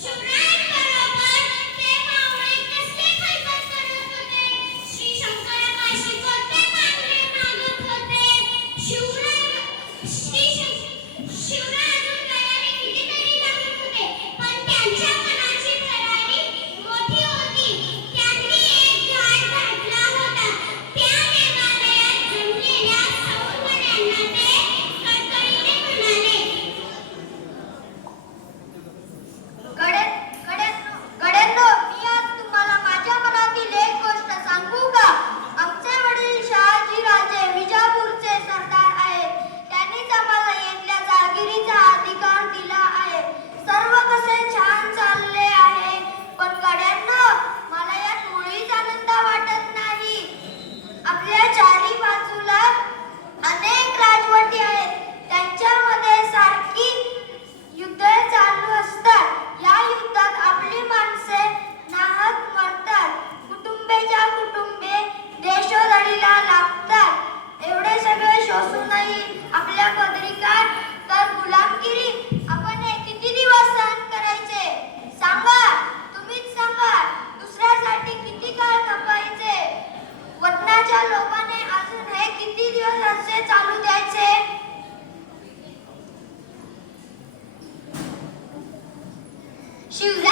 Children! Shoot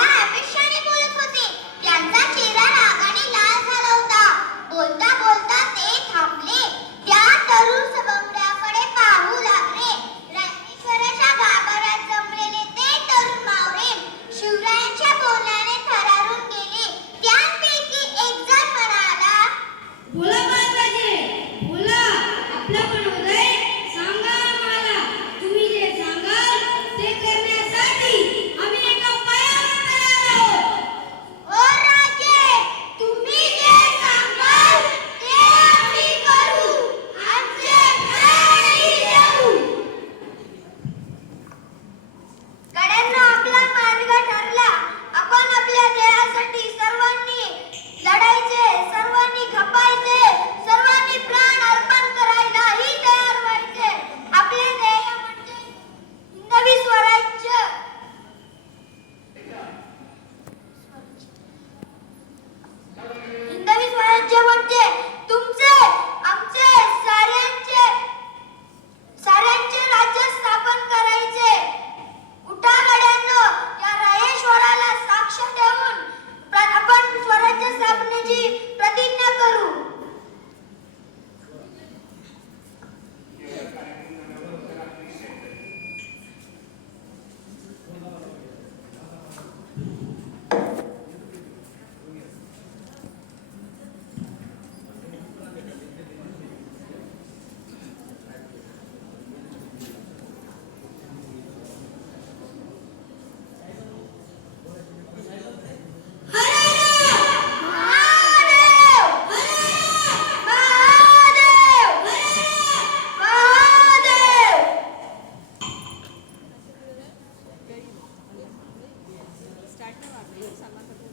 काटने वाले सामान का